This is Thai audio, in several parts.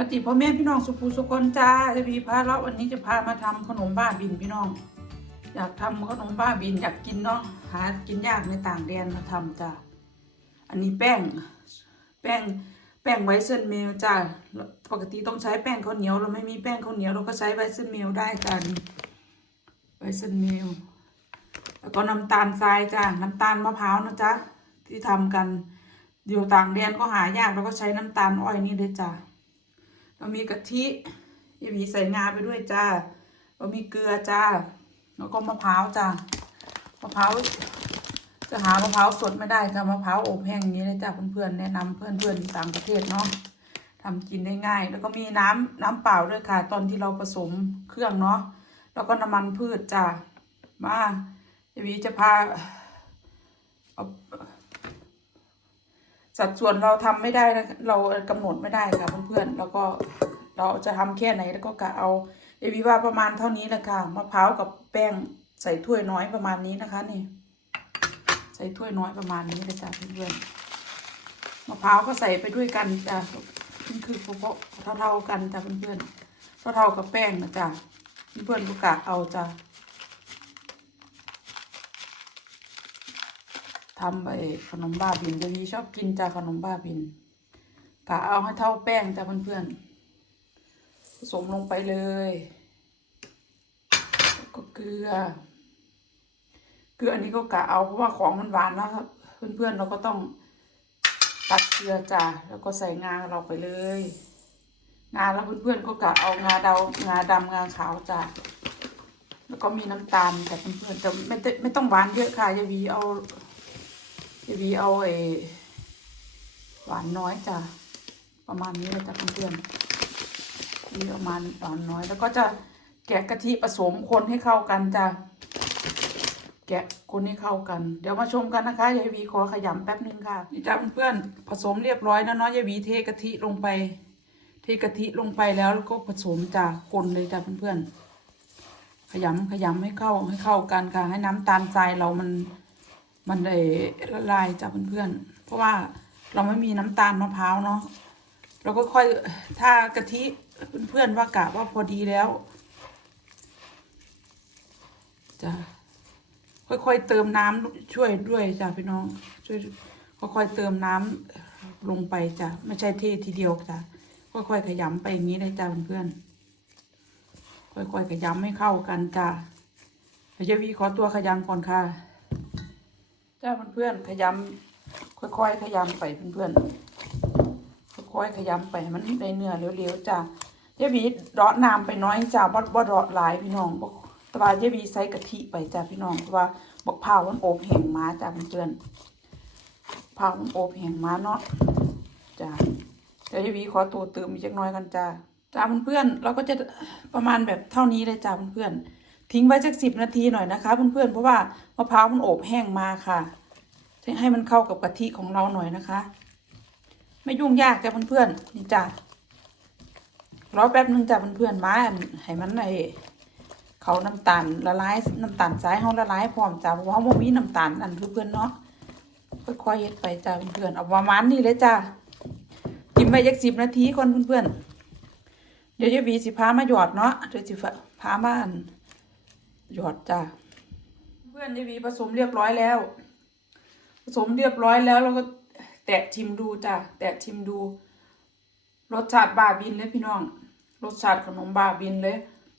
วัสดีพ่อแม่พี่น้องสุภูสุคนจ้าจะมีพาเราวันนี้จะพามาทำขนมบ้าบินพี่น้อง อยากทำขนมบ้าบินอยากกินเนาะหากินยากในต่างแดนมาทำจ้าอันนี้แป้ง แป้งแป้งไวเซนเมลจ้าปกติต้องใช้แป้งข้าวเหนียว เราไม่มีแป้งข้าวเหนียวเราก็ใช้ไวเซนเมลได้จ้าไวเซนเมลแล้วก็น้ำตาลทรายจ้าน้ำตาลมะพร้าวนะจ๊ะที่ทำกันอยู่ต่างแดนก็หายากเราก็ใช้น้ำตาลอ้อยนี่เลยจ้า เรามีกะทิยายหวีใส่งาไปด้วยจ้าเรามีเกลือจ้า แล้วก็มะพร้าวจ้ามะพร้าวจะหามะพร้าวสดไม่ได้ค่ะมะพร้าวอบแห้งอย่างนี้เลยจ้าเพื่อนๆแนะนำเพื่อนๆต่างประเทศเนาะทำกินได้ง่าย แล้วก็มีน้ำน้ำเปล่าด้วยค่ะ ตอนที่เราผสมเครื่องเนาะแล้วก็น้ำมันพืชจ้ามายายหวีจะพาเอา สัดส่วนเราทำไม่ได้นะเรากำหนดไม่ได้ค่ะเพื่อนๆแล้วก็เราจะทำแค่ไหนแล้วก็กะเอาเอวีว่าประมาณเท่านี้แหละค่ะมะพร้าวกับแป้งใส่ถ้วยน้อยประมาณนี้นะคะนี่ ใส่ถ้วยน้อยประมาณนี้เลยจ้ะเพื่อนๆมะพร้าวก็ใส่ไปด้วยกันจ้ะนี่คือพอๆเท่าๆกันจ้ะเพื่อนๆเท่าๆกับแป้งนะจ้ะเพื่อนๆก็กะเอาจ้ะ ทำไอ้ขนมบ้าบินเจะมีชอบกินจ้าขนมบ้าบินกะเอาให้เท่าแป้งจ้าเพื่อนๆผสมลงไปเลยก็เกลือเกลืออันนี้ก็กะเอาเพราะว่าของมันหวานนะครับเพื่อนๆเราก็ต้องตัดเกลือจ้าแล้วก็ใส่งาเราไปเลย งาแล้วเพื่อนๆก็กะเอางาดำงาดำงาขาวจ้าแล้วก็มีน้ำตาลแต่เพื่อนๆแต่ไม่ไม่ต้องหวานเยอะค่ะย่าวีเอา จะวีเอาไอ้หวานน้อยจ้ะประมาณนี้เลยจ้ะเพื่อนๆมีประมาณหวานน้อย แล้วก็จะแกะกะทิผสมคนให้เข้ากันจ้ะแกะคนให้เข้ากัน เดี๋ยวมาชมกันนะคะยายวีขอขยำแป๊บนึงค่ะนี่จ้ะเพื่อนๆผสมเรียบร้อยแล้วเนาะยายวีเทกะทิลงไป เทกะทิลงไปแล้วแล้วก็ผสมจ้ะคนเลยจ้ะเพื่อนๆขยำขยำให้เข้าให้เข้ากันค่ะ ให้น้ำตาลทรายเรามัน มันได้ละลายจากเพื่อนๆเพราะว่าเราไม่มีน้ำตาลมะพร้าวเนาะเราก็ค่อยถ้ากะทิเพื่อนๆว่ากะว่าพอดีแล้วจะค่อยๆเติมน้ำช่วยด้วยจ้ะพี่น้อง ช่วยค่อยๆเติมน้ำลงไปจ้ะไม่ใช่เททีเดียวจ้ะค่อยๆขยำไปอย่างนี้เลยจ้ะเพื่อนๆค่อยๆขยำให้เข้ากันจ้ะเดี๋ยววีขอตัวขยำก่อนค่ะ จ้าเพื่อนๆขยำค่อยๆขยำไปเพื่อนๆค่อยๆขยำไปให้มันได้เนื้อเร็วๆจ้าเยบีเดาะน้ำไปน้อยจ้าบ่บ่เดาะหลายพี่น้องบ่แต่ว่าเยบีใส่กะทิไปจ้าพี่น้องเพราะว่าบักพร้าวมันอบแห้งมาจ้าเพื่อนๆพร้าวมันอบแห้งมาเนาะจ้าเดี๋ยวเยบีขอตัวเติมอีกจักน้อยกันจ้าจ้าเพื่อนๆเราก็จะประมาณแบบเท่านี้เลยจ้าเพื่อนๆ ทิ้งไว้สักสิบนาทีหน่อยนะคะเพื่อนๆ เพราะว่ามะพร้าวมันอบแห้งมาค่ะให้มันเข้ากับกะทิของเราหน่อยนะคะ ไม่ยุ่งยากจ้ะเพื่อนๆนี่จ้ะรอแป๊บนึงจ้ะเพื่อนๆมาให้มันไอเขาน้ำตาลละลายน้ำตาลสายเขาละลายพร้อมจ้ะเพราะว่ามันมีน้ำตาลอันเพื่อนๆเนาะค่อยๆเฮ็ดไปจ้ะเพื่อนๆเอาประมาณนี้เลยจ้ะจิ้มไปยักสิบนาทีก่อนเพื่อนๆเดี๋ยวยายวีสิพามาหยอดเนาะเดี๋ยวสิพามาอัน หยอดจ้าเพื่อนยายวีผสมเรียบร้อยแล้ว ผสมเรียบร้อยแล้วเราก็แตะชิมดูจ้าแตะชิมดู รสชาติบาบินเลยพี่น้อง รสชาติขนมบาบินเลย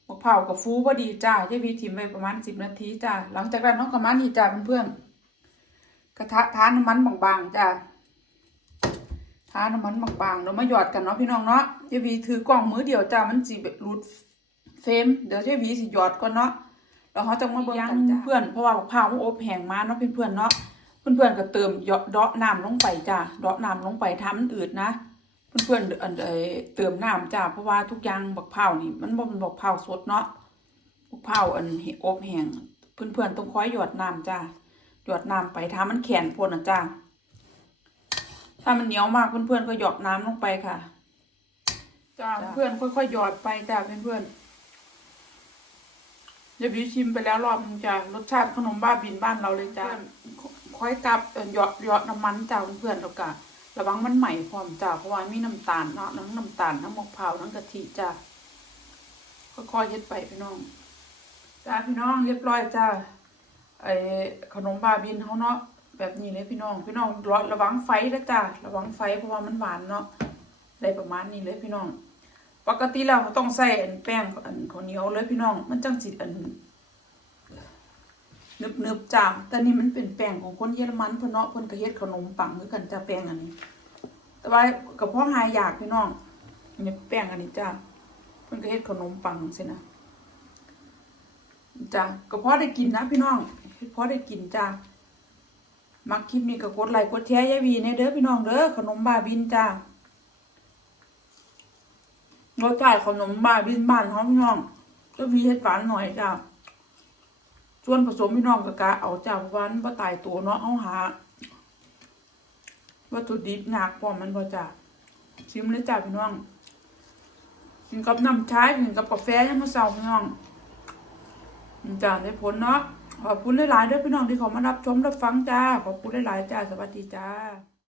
มะพร้าวกับฟูพอดีจ้ายายวีทิมไปประมาณสิบนาทีจ้าหลังจากนั้นน้องกับมันนี่จ้าเพื่อนๆกระทะทานน้ำมันบางๆจ้าทานน้ำมันบางๆเรามาหยอดกันเนาะพี่น้องเนาะยายวีถือกล่องมือเดียวจ้ามันจีแบบรูดเฟมเดี๋ยวใช้หวีสิหยอดก่อนเนาะ แล้วเขาจะมาเบิ่งกันจ้ะเพื่อนเพราะว่าบักพร้าวมันอบแห้งมาเนาะเพื่อนๆเนาะเพื่อนๆก็เติมหยดเดาะน้ำลงไปจ้ะเดาะน้ำลงไปทำมันอืดนะ เพื่อนๆเอ่อเติมน้ำจ้ะเพราะว่าทุกอย่างบักพร้าวนี่มันบ่เป็นบักพร้าวสดเนาะบักพร้าวอันอบแห้งเพื่อนๆต้องคอยหยอดน้ำจ้ะหยอดน้ำไปถ้ามันแข็งพ่นนะจ้ะถ้ามันเหนียวมากเพื่อนๆก็หยอดน้ำลงไปค่ะจ้ะเพื่อนค่อยๆหยอดไปจ้ะเพื่อนๆ เดี๋ยวพี่ชิมไปแล้วรอบนึงจ้ะรสชาติขนมบ้าบินบ้านเราเลยจ้ะค่อยกลับเอ่อหยอดหยอดน้ำมันจ้ะเพื่อนๆแล้วก็ระวังมันใหม่พร้อมจ้าเพราะว่ามีน้ำตาลเนาะทั้งน้ำตาลทั้งมะพร้าวทั้งกะทิจ้าค่อยๆเฮ็ดไปพี่น้องจ้าพี่น้องเรียบร้อยจ้าไอ้ขนมบาบินเขาเนาะแบบนี้เลยพี่น้อง พี่น้องระระวังไฟนะจ้าระวังไฟเพราะว่ามันหวานเนาะได้ประมาณนี้เลยพี่น้อง ปกติแล้วเราต้องใส่อันแป้งอันข้าวเหนียวเลยพี่น้อง มันจังสิอันนึบนึบจ้าแต่นี่มันเป็นแป้งของคนเยอรมันเพิ่นเนาะเพิ่นก็เฮ็ดขนมปังคือกันจ้าแป้งอันนี้ แต่ว่ากับพ่อหายอยากพี่น้องเนี่ยแป้งอันนี้จ้าเพิ่นก็เฮ็ดขนมปังสินะจ้าก็พอได้กินนะพี่น้องพ่อได้กินจ้ามักคลิปนี้ก็กดไลค์กดแชร์ยายวีในเด้อพี่น้องเด้อขนมบาบินจ้า รสชาติขนมบ้าบินบ้านเขาพี่น้องก็มีเฮ็ดหวานหน่อยจ้าส่วนผสมพี่น้องก็กะเอาจาเพราะว่านบ่ตายตัวเนาะเอาหา วัตถุดิบหนักพอมันบ่จ้ะชิมเลยจ้ะพี่น้องกินกับน้ำชากินกับกาแฟยังมาเศร้าพี่น้องจ้ะได้ผลเนาะขอบคุณหลายๆด้อพี่น้องที่เขามารับชมรับฟังจ้าขอบคุณหลายๆจ้าสวัสดีจ้า